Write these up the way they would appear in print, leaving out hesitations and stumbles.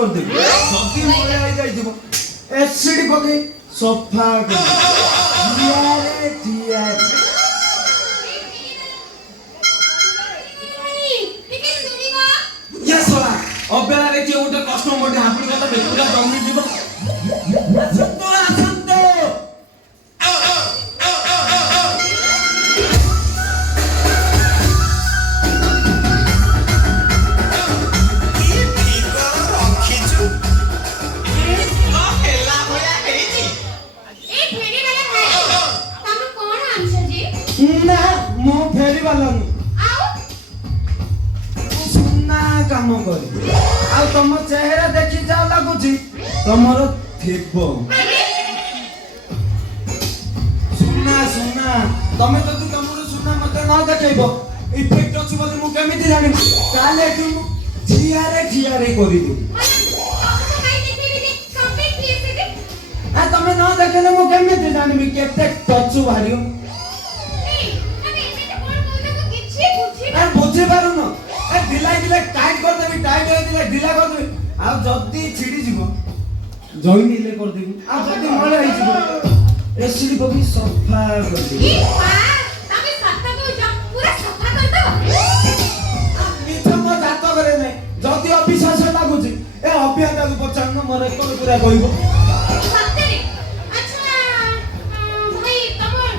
कर देबो जदी मोरे आई जाई दिबो एसिड पके सफा कर यारे यार ये सोला अबेला रे के उठे कस्टमर टे हापड़ी कथा बेकुला जमी जीव असंतो मो फेरी वाला सुना काम कर आ तुम चेहरा देखि जा लागुची तमरो थेबो सुना सुना तमे जदी तमरो सुना मते न देखैबो इफेक्ट अछि बोली मु केमिति जानि काले तुम ठियारे करि दु आ तमे न देखले मु केमिति जानि केते टचु भारियो बुझे पारू न ए ढिला टाइट कर देबी टाइट हो दिले ढिला कर देबी आ जदी छिड़ी जीवो जॉइन इले कर देबी आ जदी मळे आइ जीवो एसिड बबी सफा कर देबी ई बा तमे सत्ता को जा पूरा सफा कर दो आ मिठो म जात करे नै जदी अफिसर से लागुची ए अभियंता को पचान मरे कोन पूरा कहिबो सत्ते रे अच्छा भाई तमर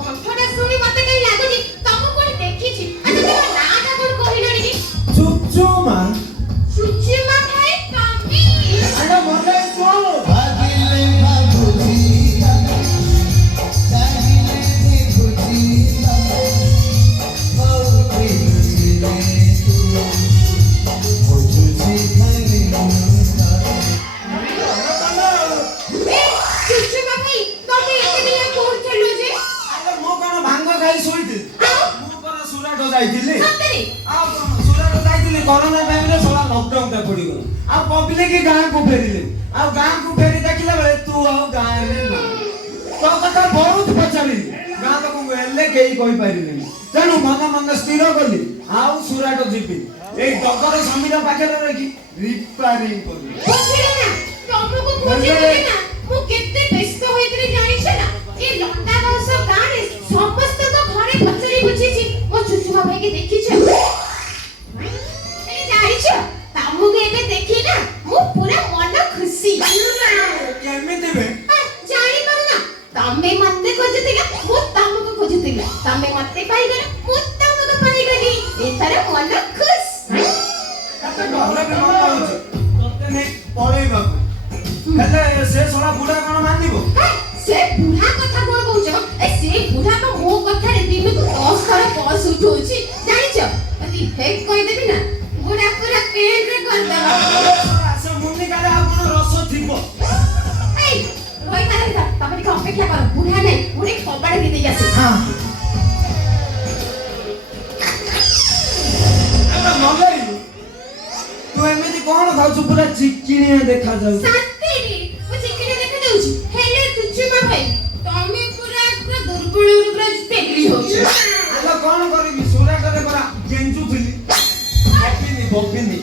कंठडा सुनी मते कहि लागुची तम कोन देखि छी Cucuma hai kami. Ada mana itu? Bagile baguji, bagile baguji, mau bagile tu, baguji kali muka. Cucuma hai, kami ini dia kau celo je. Ada mau kana bangga kali soiti. Mau kana surat doi dili. Santri. Corona time रे साला lockdown ता पड़ी गयो आ public गांव को फेरिले आ गांव को फेरी देखिला बेले तू आ गांव रे ना तो कथा बहुत पचाली गांव लोक एले केई कोई पारिले तेनु मन स्थिर करली आ सुराट जीपी ए डगर समीर पाखरे रखी रिपेयरिंग करली बुझिले ना तुमको बुझिले ना मु केते व्यस्त होइतरे जानि छ ना ए लंडा गांव सब गांव रे समस्त तो घरे पचरी बुझी छी मो चुचुमा भाई के देखि छ तामु के एबे देखि ना मु पूरा मन खुशी केमे देबे जानि पर ना तमे मते खोजतिला मु तमको खोजतिला तमे मते पाई गले मु तमको पाई गली एथरे मन खुश कते घरे में मन होछ तते नै पळै बाबू हेले से सोना बुढा कोन मानिबो से बुढा कथा कोन कहउछ ए से बुढा तो मो कथा रे दिमे तो 10 थर पस उठोछि जानि छ अति फेक कहि देबी ना बुढ़ा पूरा पेट रे कर देबा सब मुन्नी काले आ कोन रस थिबो ए रोई मारे तमरी को अपेक्षा कर बुढ़ा नै बुढ़े कबाड़ दे दे जासी हां अरे मगई तू एमिति कोन खाउ पूरा चिकिनिया देखा जाउ सत्ते रे ओ चिकिनिया देखा जाउची हेले तुचुमा भाई तमे पूरा दुर्बल पूरा पेगली होछ आलो कोन करबी सुरा करे परा गेंजू थिली बबिनी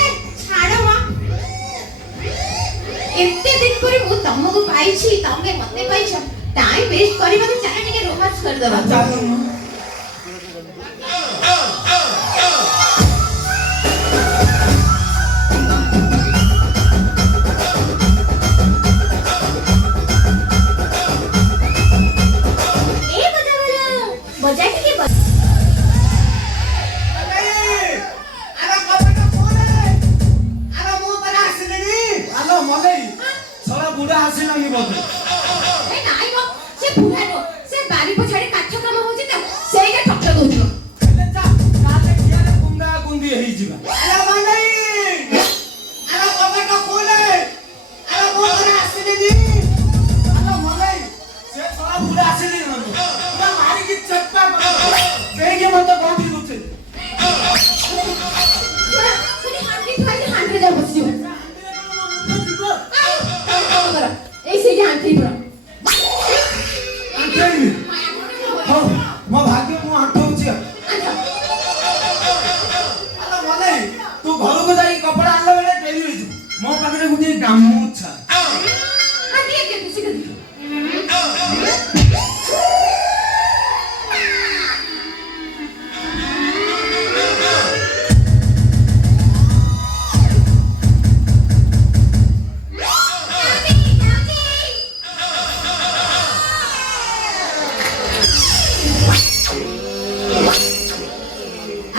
ए छाड़ो मां एते दिन पर मु तमको पाई छी तमे मते पाई छ टाइम वेस्ट करबा तो चला टिके रोमांस कर देबा चलो ए बजा के बुढ़ा हसिलानी बोले ए नाइ गो से बुढ़ा नो से बारी पछाड़ी काठ काम होची त सेइगा ठक्कर दोछु ले जा काटे कियारे गुंडा गुंडी हेई जिबा अरे मानै अरे बाबा का कोले अरे बुढ़ा हसिलेनी अरे मानै से सारा बुढ़ा हसिलेनी न ना मारी की चप्पा बेगे मत कोठी दुचे सुनी हांडी खाई हांडी जा बसी ए से आंटी पुरा आंटी हो मो भाग्य मु आंटो छी अल्ला मले तू घर को जाई कपड़ा आनला बेले डेली होई ଗାମୁଛା ଆଜି ଏକେ ତୁ ଶିଖ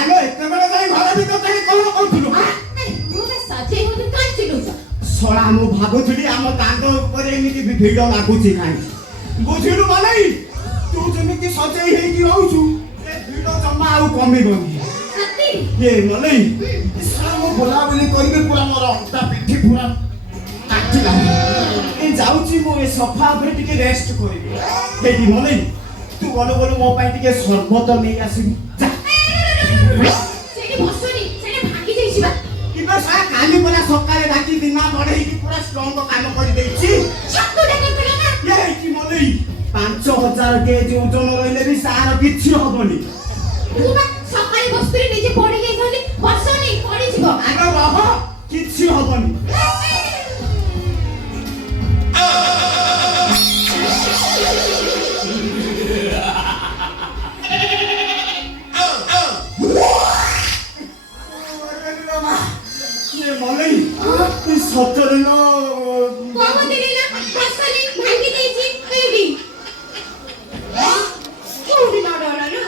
ଆଗ ଏତେବେଳେ ଯାଇ ଘର ଭିତରେ ଯାଇ କଣ କରୁଥିଲୁ? ମୁଁ ବା ସଜେଇ ହଉନି କାଞ୍ଚିଲୁ ଶଳା ମୁଁ ଭାବୁଥିଲି ଆମ ଦାଣ୍ଡ ଉପରେ ଏମିତି ଭିଡ଼ ଲାଗୁଛି କାହିଁକି ବୁଝିଲୁ ମାନେ ତୁ ଯେମିତି ସଜେଇ ହେଇକି ରହୁଛୁ ଏ ଭିଡ଼ ଜମା ଆଉ କମିବନି ସତି ଏ ମଲେଇ ଶଳା ମୁଁ ବୁଲାବୁଲି କରିବି ପୁରା ମୋର ଅଣ୍ଟା ପିଠି ପୁରା କାଟିଲାଣି ଏ ଯାଉଛି ମୁଁ ଏ ସଫା ଉପରେ ଟିକେ ରେଷ୍ଟ କରିବି ହେଇଟି ମଲେଇ ତୁ ଗଲୁ ଗଲୁ ମୋ ପାଇଁ ଟିକେ ସର୍ବତ ନେଇ ଆସିବି ଯା। ସେଠି ବସୁନି ସେଠି ଭାଙ୍ଗି ଯାଇଛି ବା କିନ୍ତୁ ଶଳା କାଲି ପରା ସକାଳେ ଡାକି ଦିନ ବଢେଇକି ପୁରା ଷ୍ଟ୍ରଙ୍ଗ କାମ କରିଦେଇଛି ଛତୁ ଡାକିଥିଲା ନା ଏ ହେଇଛି ମଲେଇ 5000 କେଜି ଓଜନ ରହିଲେ ବି ସାର କିଛି ହବନି ତୁ ବା ସକାଳେ ବସୁଥିଲି ନିଜେ ପଡି ଯାଇଥାନ୍ତି ବସନି ପଡିଯିବ ଆଗ ରହ କିଛି ହବନି ମଲେଇ ସତରେ କହୁଥିଲି ନା ବସନି ଭାଙ୍ଗି ଯାଇଛି ଏଇଠି କୋଉଠି ମାଡ ହେଲା ନା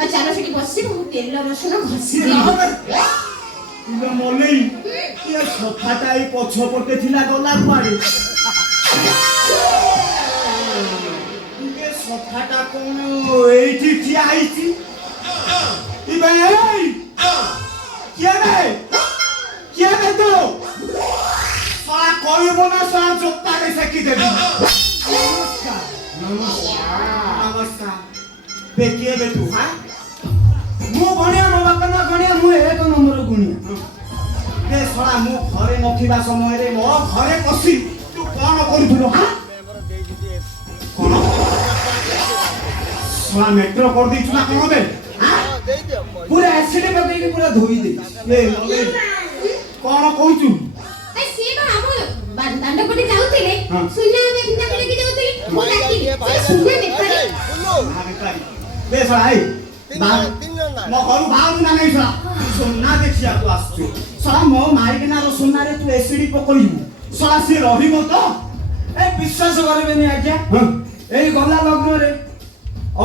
ଆଉ ଚାଲ ସେଠି ବସିବୁ ମୁଁ ତେଲ ରସୁଣ ଘଷି ଦେବି ମଲେଇ ଏ ସଫାଟା ଏଇ ପଛପଟେ ଥିଲା ଗଲା କୁଆଡେ ଏ ସଫାଟା କଣ ଏଇଠି ଠିଆ ହେଇଛି ଇବେ ଏଇ କିଏ ବେ ତୁ ଶଳା କହିବ ନା ଶଳା ଚୋପାରେ ସେକି ଦେବି ନମସ୍କାର ବେ କିଏ ବେ ତୁ ହଁ ମୁଁ ଗଣିଆ ମୋ ବାପା ନା ଗଣିଆ ମୁଁ 1 ନମ୍ବର ଗୁଣିଆ ବେ ଶଳା ମୁଁ ଘରେ ନଥିବା ସମୟରେ ମୋ ଘରେ ପଶି ତୁ କଣ କରୁଥିଲୁ ହଁ କଣ ଶଳା ମେଟ୍ରୋ କରିଦେଇଛୁ ନା କଣ ବେ ପୁରା ଏସିଡ୍ ପକେଇକି ପୁରା ଧୋଇ ଦେଇଛି ଏ ମଲେଇ କଣ କହୁଛୁ ଏ ସିଏ ବା ଆମ ଦାଣ୍ଡ ପଟେ ଯାଉଥିଲେ ହଁ। ସୁନା ପିନ୍ଧା କରିକି ଯାଉଥିଲେ ମୁଁ ଡାକିଲି ସେ ସୁନା ନେପାଳି ବେ ଶଳା ଏଇ ମୋ ଘରୁ ବାହାରୁ ନା ନାଇଁ ଶଳା ସୁନା ଦେଖିବାକୁ ଆସୁଛୁ ଶଳା ମୋ ମାଇକିନାର ସୁନାରେ ତୁ ଏସିଡି ପକଇବୁ ଶଳା ସିଏ ରହିବ ତ ଏ ବିଶ୍ୱାସ କରିବେନି ଆଜ୍ଞା ହଁ ଏଇ ଗଲା ଲଗ୍ନରେ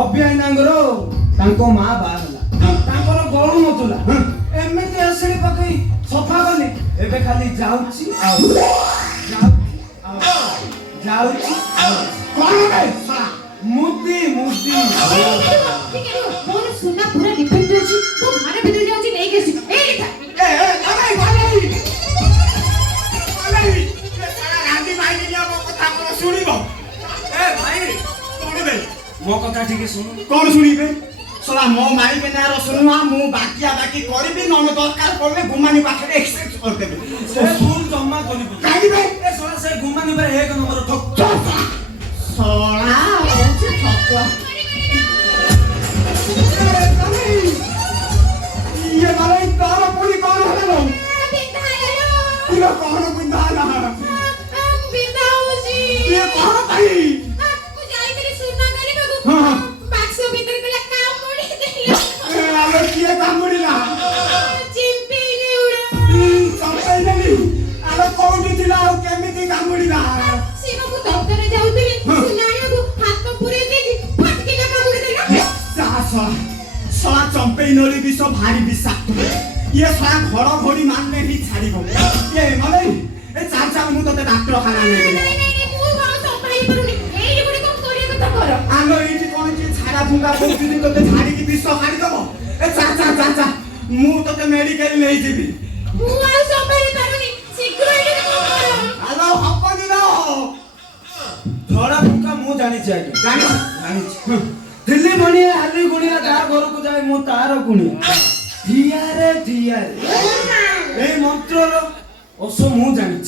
ଅଭିଆଇନାଙ୍କର ତାଙ୍କ ମା ବାହା ହେଲା ତାଙ୍କର ଗଳୁ ନଥିଲା ଏମିତି ଏସିଡ୍ ପକେଇ ସଫା କଲି ଏବେ ଖାଲି ଯାଉଛି ଆଉ ଯାଉଛି କଣ ବେ ଶଳା ମୁଦି ମୁଦି ମୋର ସୁନା ପୁରା ଡିଫେକ୍ଟ ଅଛି ମୁଁ ଘର ଭିତରେ ଯାଉଛି ନେଇକି ଆସିବି ଏଇ ଏ ମଲେଇ ଶଳା ରାନ୍ଧି ମାଇକିନିଆ ମୋ କଥା କଣ ଶୁଣିବ ଏ ଭାଇ କଣ ବେ ମୋ କଥା ଟିକେ ଶୁଣ କଣ ଶୁଣିବେ ଶଳା ମୋ ମାଇକିନାର ଶୁଣୁଆ ମୁଁ ବାକିଆ ବାକି କରିବି ନହେଲେ ଦରକାର ପଡ଼ିଲେ ଗୁମାନି ପାଖରେ ଏକ୍ସଚେଞ୍ଜ କରିଦେବି ସେ ଭୁଲ ଜମା କରିବୁ କାହିଁକି ବେ ଏ ଶଳା ସେ ଗୁମାନି ପରେ 1 ନମ୍ବର ଠକ ଶଳା ହଉଛି ଠକ ଇଏ ମାନେ ତୋର ପୁଣି କଣ ହେଲା ଇଏ କଣ ବିନ୍ଧା ହେଲା ବିନ୍ଧା ହଉଛି ଇଏ କଣ ପାଇଁ ମୁଁ ଯାଇଥିଲି ସୁନା କରିବାକୁ ହଁ ବାକ୍ସ ଭିତରେ ଥିଲା କାମୁଡି ଏ ଆମେ କିଏ କାମୁଡ଼ିଲା ଚିମ୍ପି ନେଉଡା ଚମ୍ପେଇ ଦେଲି ଆମେ କୋଉଠି ଥିଲା ଆଉ କେମିତି କାମୁଡ଼ିଲା ସିନା ମୁଁ ଦୋକାନରେ ଯାଉଥିଲି ସୁନା ଆଣିବାକୁ ହାତ ପୁରେଇ ଦେଇଛି ଫଟକିନା କାମୁଡି ଦେଲା ଶଳା ଚମ୍ପେଇ ନଳି ବିଷ ଭାରି ବିଷାକ୍ତ ଇଏ ଶଳା ଘଡଘଡି ମାରିଲେ ହିଁ ଛାଡିବ ଇଏ ମାନେ ଏ ଚାଲ ମୁଁ ତତେ ଡାକ୍ତରଖାନା ନେବି ମୁଁ ଆଉ ସମ୍ଭାଳି ପାରୁନି ଏଇଠି ଗୋଟେ କଣ କରିବା କଥା କର ଆଲୋ ଏଇଠି କଣ କି ଛାଡା ଫୁଙ୍କା କହୁଥିଲି ତତେ ଛାଡିକି ବିଷ କାଢିଦବ ଏ ଚା ମୁଁ ତତେ ମେଡିକାଲ ନେଇଯିବି ମୁଁ ଆଉ ସମ୍ଭାଳି ପାରୁନି ଶୀଘ୍ର ଏଇଠି କଣ କର ଆଲୋ ହବନି ର ଧରା ଫୁଙ୍କା ମୁଁ ଜାଣିଛି ଆଜ୍ଞା ଜାଣିଛି ଦିଲ୍ଲୀ ମଣିଆ ହାଲି ଗୁଣିଆ ଯାହା ଘରକୁ ଯାଏ ମୁଁ ତାର ଗୁଣିଆ ଧିଆରେ ଏଇ ମନ୍ତ୍ରର ଅସ ମୁଁ ଜାଣିଛି